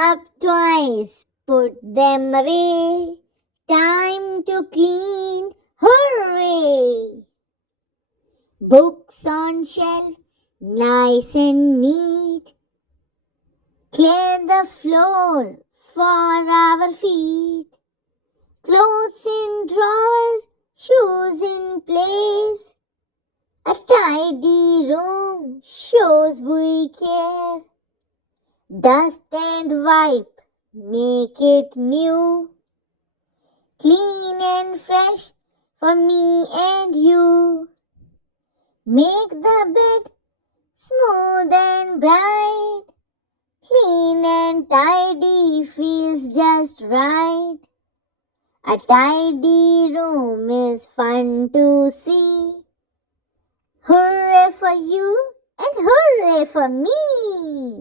up twice, put them away. Time to clean, hooray! Books on shelf, nice and neat. Clear the floor for our feet. Clothes in drawers, shoes in place. A tidy room shows we care. Dust and wipe, make it new. Clean and fresh for me and you. Make the bed smooth and bright. Clean and tidy feels just right. A tidy room is fun to see. Hooray for you and hooray for me!